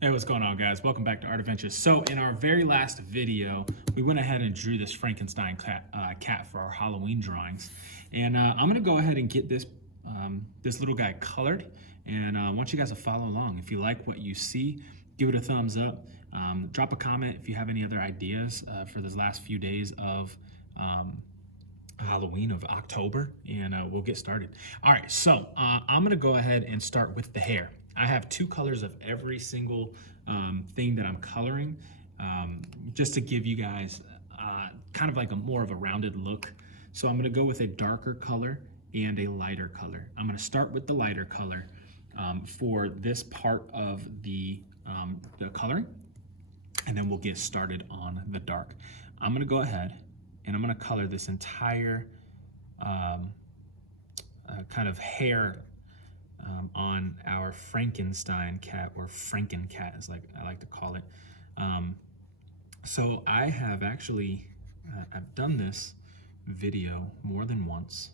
Hey, what's going on, guys? Welcome back to Art Adventures. So in our very last video, we went ahead and drew this Frankenstein cat for our Halloween drawings. And I'm gonna go ahead and get this little guy colored. And I want you guys to follow along. If you like what you see, give it a thumbs up. Drop a comment if you have any other ideas for this last few days of Halloween of October, and we'll get started. All right, so I'm gonna go ahead and start with the hair. I have two colors of every single thing that I'm coloring, just to give you guys kind of like a more of a rounded look. So I'm gonna go with a darker color and a lighter color. I'm gonna start with the lighter color for this part of the coloring, and then we'll get started on the dark. I'm gonna go ahead and I'm gonna color this entire kind of hair on our Frankenstein cat, or Franken-cat as I like to call it. So I have actually, I've done this video more than once.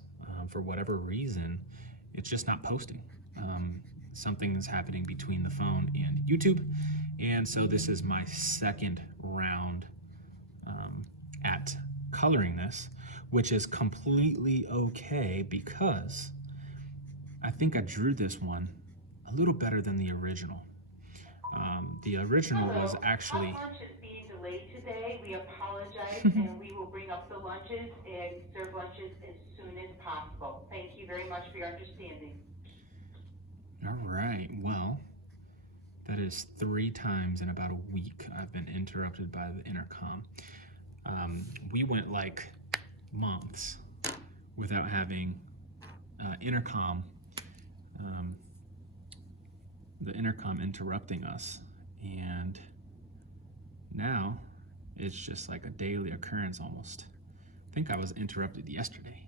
For whatever reason, it's just not posting. Something is happening between the phone and YouTube. And so this is my second round at coloring this, which is completely okay because I think I drew this one a little better than the original. The original was actually... Our lunch is being delayed today. We apologize, and we will bring up the lunches and serve lunches as soon as possible. Thank you very much for your understanding. All right, well, that is 3 times in about a week I've been interrupted by the intercom. We went like months without having intercom, the intercom interrupting us, and now it's just like a daily occurrence almost. I think I was interrupted yesterday.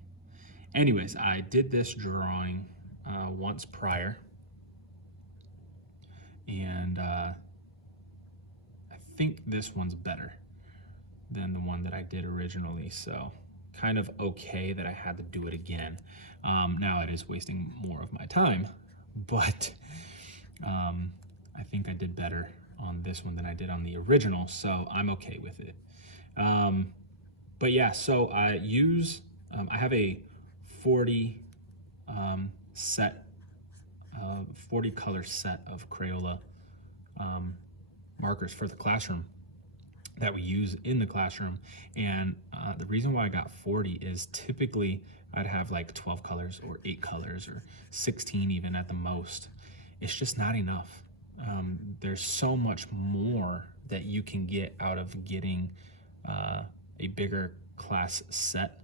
Anyways, I did this drawing once prior, and I think this one's better than the one that I did originally, so kind of okay that I had to do it again. Now it is wasting more of my time, but I think I did better on this one than I did on the original, so I'm okay with it. But yeah, so I use, I have a 40 40 color set of Crayola markers for the classroom that we use in the classroom. And the reason why I got 40 is typically I'd have like 12 colors or 8 colors or 16 even at the most. It's just not enough. There's so much more that you can get out of getting a bigger class set.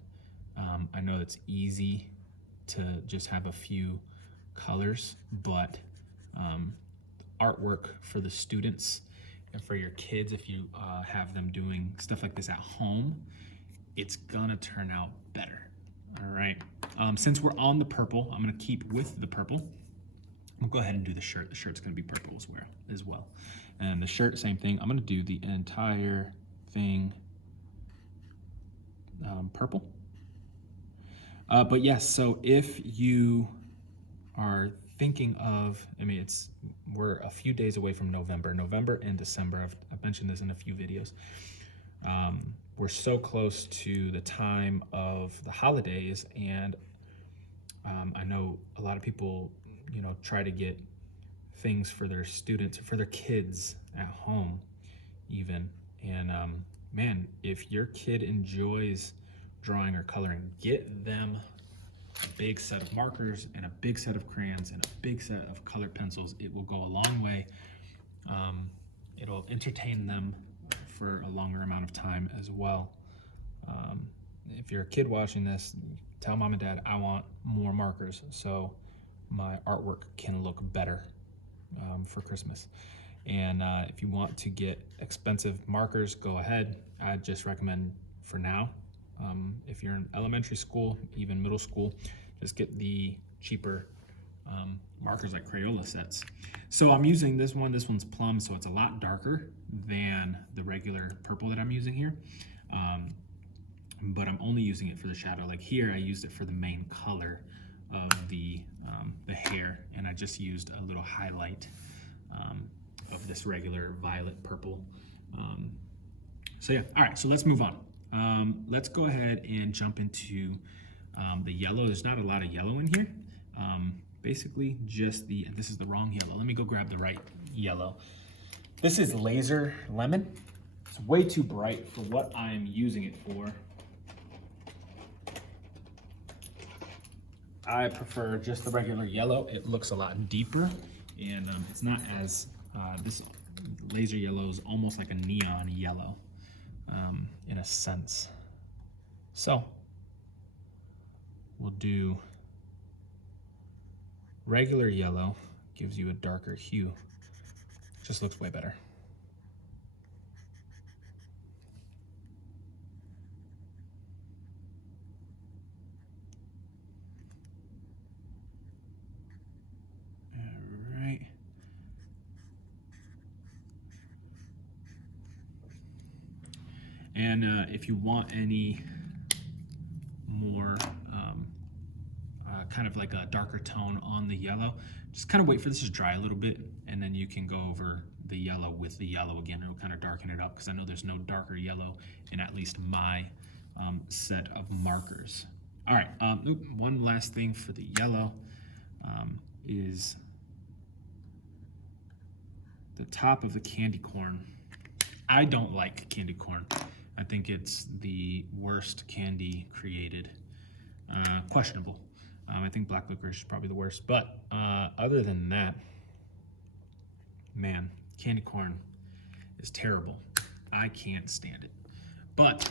I know it's easy to just have a few colors, but artwork for the students and for your kids, if you have them doing stuff like this at home, it's gonna turn out better. All right, since we're on the purple, I'm gonna keep with the purple. I'll go ahead and do the shirt. The shirt's gonna be purple as well. And the shirt, same thing. I'm gonna do the entire thing purple. But yes, so if you are thinking of, I mean, we're a few days away from November and December. I've mentioned this in a few videos. We're so close to the time of the holidays, and I know a lot of people, try to get things for their students or for their kids at home even. And man, if your kid enjoys drawing or coloring, get them a big set of markers and a big set of crayons and a big set of colored pencils. It will go a long way. It'll entertain them for a longer amount of time as well. If you're a kid watching this, tell mom and dad, I want more markers so my artwork can look better for Christmas. And if you want to get expensive markers, go ahead. I just recommend for now, if you're in elementary school, even middle school, just get the cheaper markers like Crayola sets. So I'm using this one. This one's plum, so it's a lot darker than the regular purple that I'm using here. But I'm only using it for the shadow. Like here, I used it for the main color of the hair, and I just used a little highlight of this regular violet purple. So yeah, all right, so let's move on. Let's go ahead and jump into the yellow. There's not a lot of yellow in here. Basically just this is the wrong yellow. Let me go grab the right yellow. This is Laser Lemon. It's way too bright for what I'm using it for. I prefer just the regular yellow. It looks a lot deeper, and it's not as, this laser yellow is almost like a neon yellow in a sense. So we'll do regular yellow, gives you a darker hue. Just looks way better. And if you want any more kind of like a darker tone on the yellow, just kind of wait for this to dry a little bit, and then you can go over the yellow with the yellow again. It'll kind of darken it up, because I know there's no darker yellow in at least my set of markers. All right, one last thing for the yellow is the top of the candy corn. I don't like candy corn. I think it's the worst candy created. Questionable. I think black licorice is probably the worst. But other than that, man, candy corn is terrible. I can't stand it. But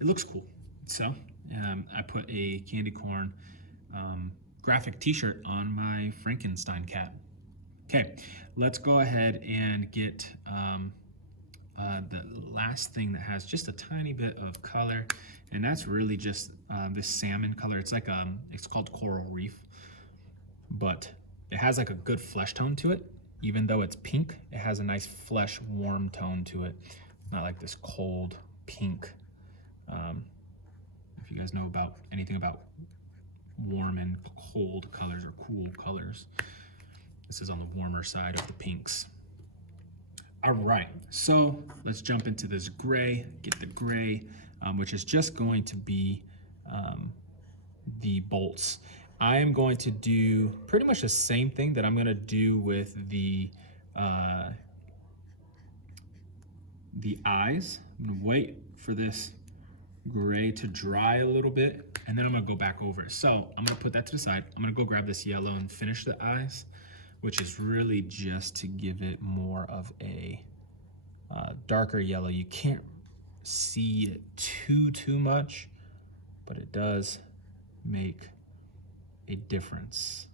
it looks cool. So I put a candy corn graphic t-shirt on my Frankenstein cat. Okay, let's go ahead and get the last thing that has just a tiny bit of color, and that's really just this salmon color. It's like it's called Coral Reef, but it has like a good flesh tone to it. Even though it's pink, it has a nice flesh, warm tone to it. Not like this cold pink. If you guys know about anything about warm and cold colors or cool colors, this is on the warmer side of the pinks. All right, so let's jump into this gray, get the gray, which is just going to be the bolts. I am going to do pretty much the same thing that I'm gonna do with the eyes. I'm gonna wait for this gray to dry a little bit, and then I'm gonna go back over it. So I'm gonna put that to the side. I'm gonna go grab this yellow and finish the eyes, which is really just to give it more of a darker yellow. You can't see it too much, but it does make a difference.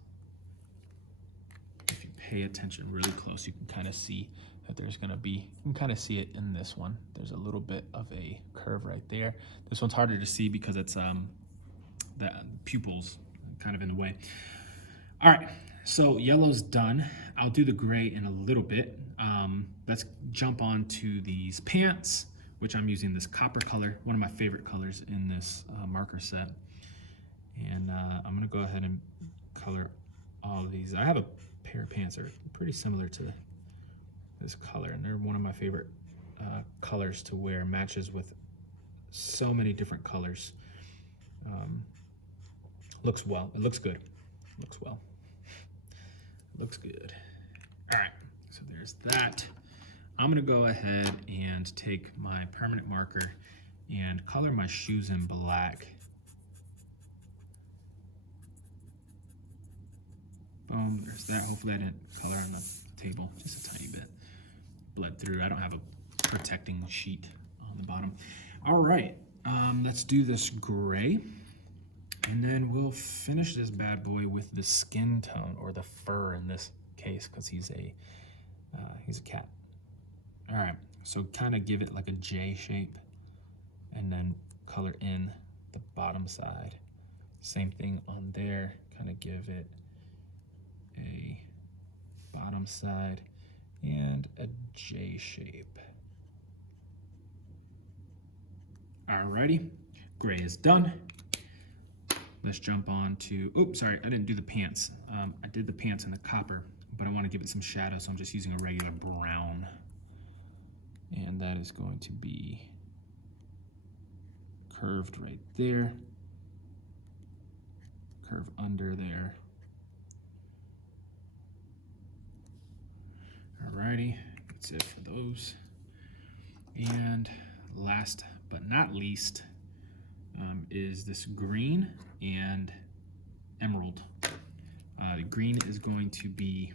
If you pay attention really close, you can kind of see that there's gonna be, you can kind of see it in this one. There's a little bit of a curve right there. This one's harder to see because it's the pupils kind of in the way. All right, so yellow's done. I'll do the gray in a little bit. Let's jump on to these pants, which I'm using this copper color, one of my favorite colors in this marker set. And I'm gonna go ahead and color all of these. I have a pair of pants that are pretty similar to this color, and they're one of my favorite colors to wear. Matches with so many different colors. Looks well, it looks good, looks well. Looks good. All right, so there's that. I'm gonna go ahead and take my permanent marker and color my shoes in black. Boom, there's that. Hopefully I didn't color on the table, just a tiny bit. Bled through. I don't have a protecting sheet on the bottom. All right, let's do this gray. And then we'll finish this bad boy with the skin tone, or the fur in this case, because he's a cat. All right, so kind of give it like a J shape, and then color in the bottom side. Same thing on there, kind of give it a bottom side and a J shape. Alrighty, gray is done. Let's jump on to, oops, sorry, I didn't do the pants. I did the pants in the copper, but I want to give it some shadow, so I'm just using a regular brown. And that is going to be curved right there, curve under there. Alrighty, that's it for those. And last but not least is this green and emerald. The green is going to be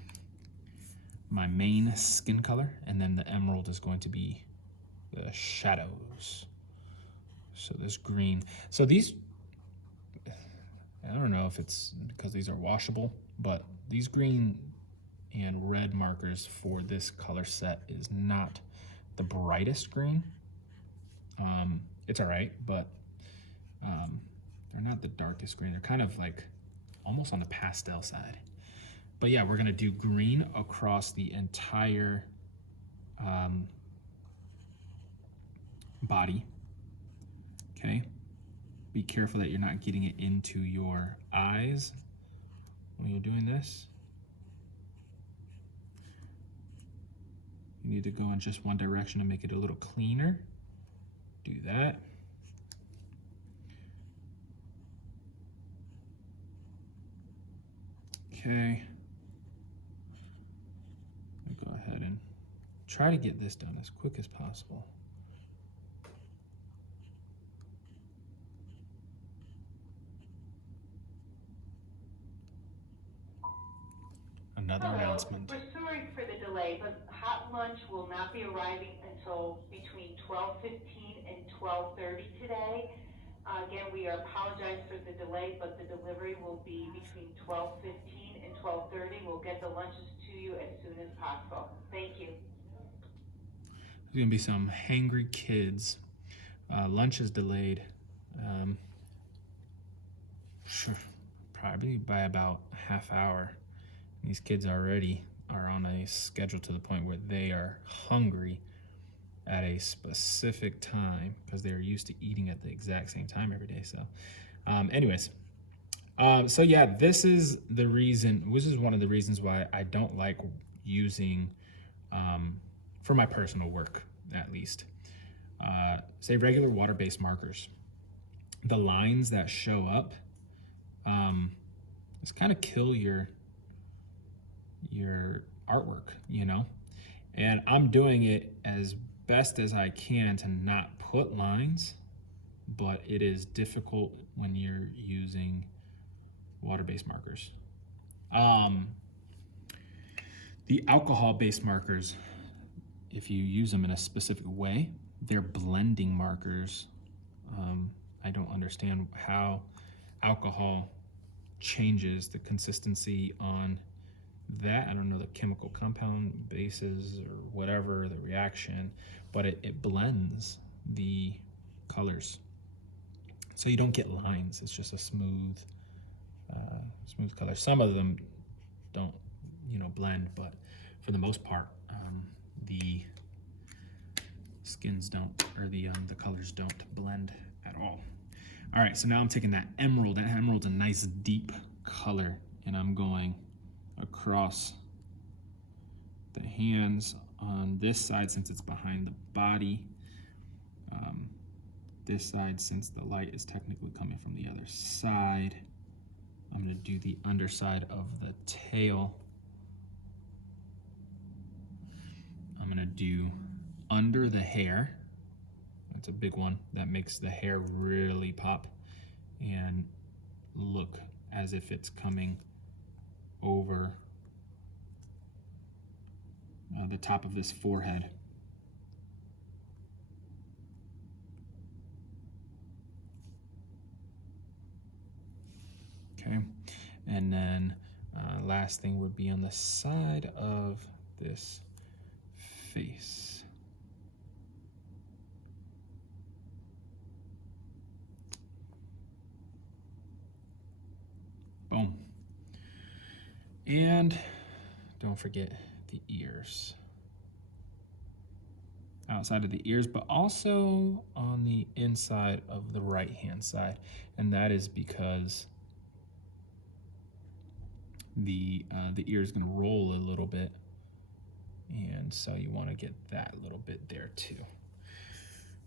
my main skin color, and then the emerald is going to be the shadows. So this green, so these, I don't know if it's because these are washable, but these green and red markers for this color set is not the brightest green. It's all right, but they're not the darkest green. They're kind of like almost on the pastel side. But yeah, we're gonna do green across the entire body, okay? Be careful that you're not getting it into your eyes when you're doing this. You need to go in just one direction to make it a little cleaner. Do that. Okay. I'll go ahead and try to get this done as quick as possible. Another Hello. announcement. We're sorry for the delay, but hot lunch will not be arriving until between 12:15 and 12:30 today. Again, we apologize for the delay, but the delivery will be between 12:15 and 12:30. We'll get the lunches to you as soon as possible. Thank you. There's gonna be some hangry kids. Lunch is delayed. Sure, probably by about a half hour. These kids already are on a schedule to the point where they are hungry at a specific time because they're used to eating at the exact same time every day. So so yeah, this is the reason, this is one of the reasons why I don't like using, for my personal work at least, say regular water-based markers. The lines that show up, just kind of kill your artwork, you know? And I'm doing it as best as I can to not put lines, but it is difficult when you're using water-based markers. The alcohol-based markers, if you use them in a specific way, they're blending markers. I don't understand how alcohol changes the consistency on that. I don't know the chemical compound bases or whatever, the reaction, but it blends the colors. So you don't get lines, it's just a smooth color. Some of them don't, blend, but for the most part, the skins don't, or the colors don't blend at all. All right, so now I'm taking that emerald. That emerald's a nice deep color, and I'm going across the hands on this side since it's behind the body. This side, since the light is technically coming from the other side, I'm going to do the underside of the tail. I'm going to do under the hair. That's a big one. That makes the hair really pop and look as if it's coming over the top of this forehead. Okay, and then last thing would be on the side of this face. Boom. And don't forget the ears. Outside of the ears, but also on the inside of the right hand side. And that is because the ear is going to roll a little bit, and so you want to get that little bit there too.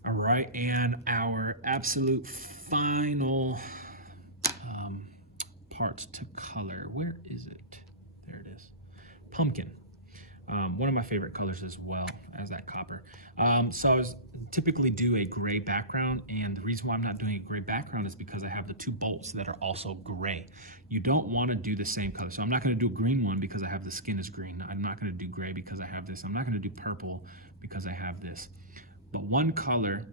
All right, and our absolute final part to color. Where is it? There it is. Pumpkin. One of my favorite colors as well as that copper. So I typically do a gray background, and the reason why I'm not doing a gray background is because I have the 2 bolts that are also gray. You don't want to do the same color. So I'm not going to do a green one because I have the skin is green. I'm not going to do gray because I have this. I'm not going to do purple because I have this. But one color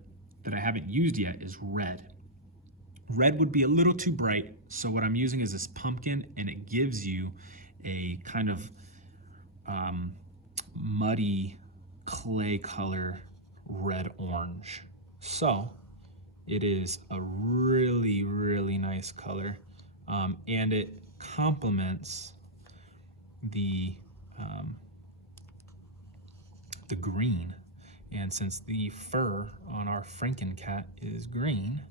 that I haven't used yet is red. Red would be a little too bright, so what I'm using is this pumpkin, and it gives you a kind of muddy clay color red-orange. So it is a really, really nice color, and it complements the green. And since the fur on our Franken cat is green,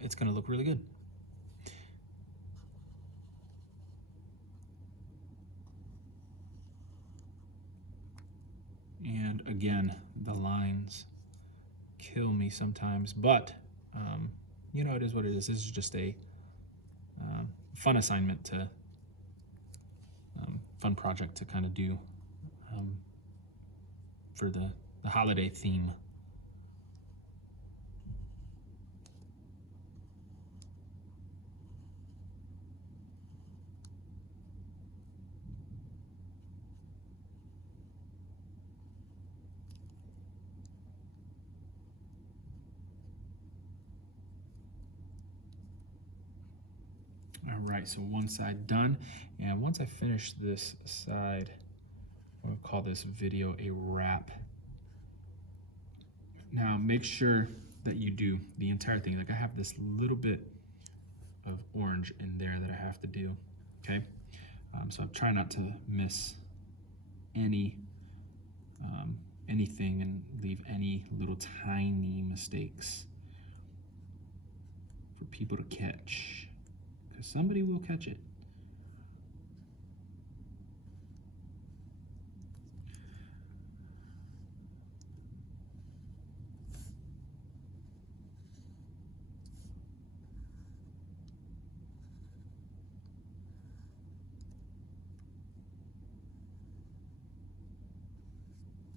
it's going to look really good. And again, the lines kill me sometimes, but you know, it is what it is. This is just a fun assignment to, fun project to kind of do for the holiday theme. All right, so one side done. And once I finish this side, I'm gonna call this video a wrap. Now make sure that you do the entire thing. Like I have this little bit of orange in there that I have to do, okay? So I'm trying not to miss anything and leave any little tiny mistakes for people to catch, because somebody will catch it.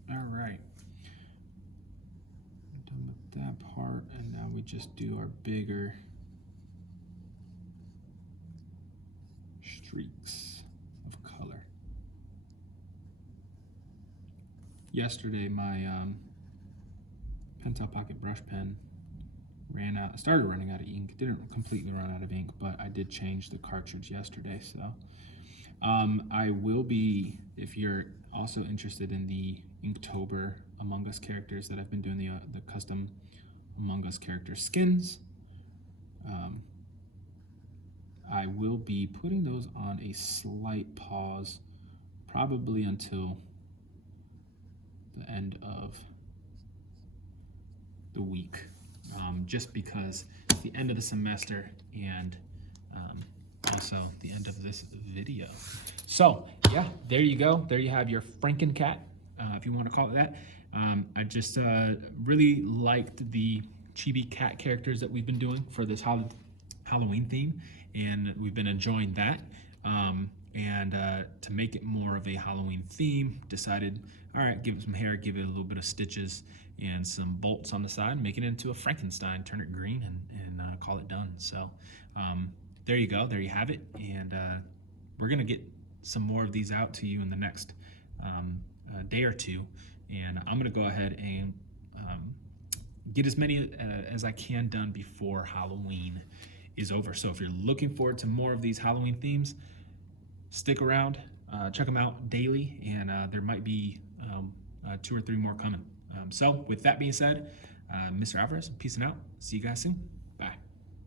All right, done with that part, and now we just do our bigger streaks of color. Yesterday, my Pentel Pocket brush pen started running out of ink. Didn't completely run out of ink, but I did change the cartridge yesterday, so I will be, if you're also interested in the Inktober Among Us characters that I've been doing, the custom Among Us character skins, I will be putting those on a slight pause, probably until the end of the week, just because it's the end of the semester and also the end of this video. So yeah, there you go. There you have your Franken cat, if you want to call it that. I just really liked the chibi cat characters that we've been doing for this Halloween theme, and we've been enjoying that. And to make it more of a Halloween theme, decided, all right, give it some hair, give it a little bit of stitches and some bolts on the side, make it into a Frankenstein, turn it green, and call it done. So there you go, there you have it. And we're gonna get some more of these out to you in the next day or two. And I'm gonna go ahead and get as many as I can done before Halloween is over. So if you're looking forward to more of these Halloween themes, stick around, check them out daily, and there might be 2 or 3 more coming. So with that being said, Mr. Alvarez, peace and out. See you guys soon.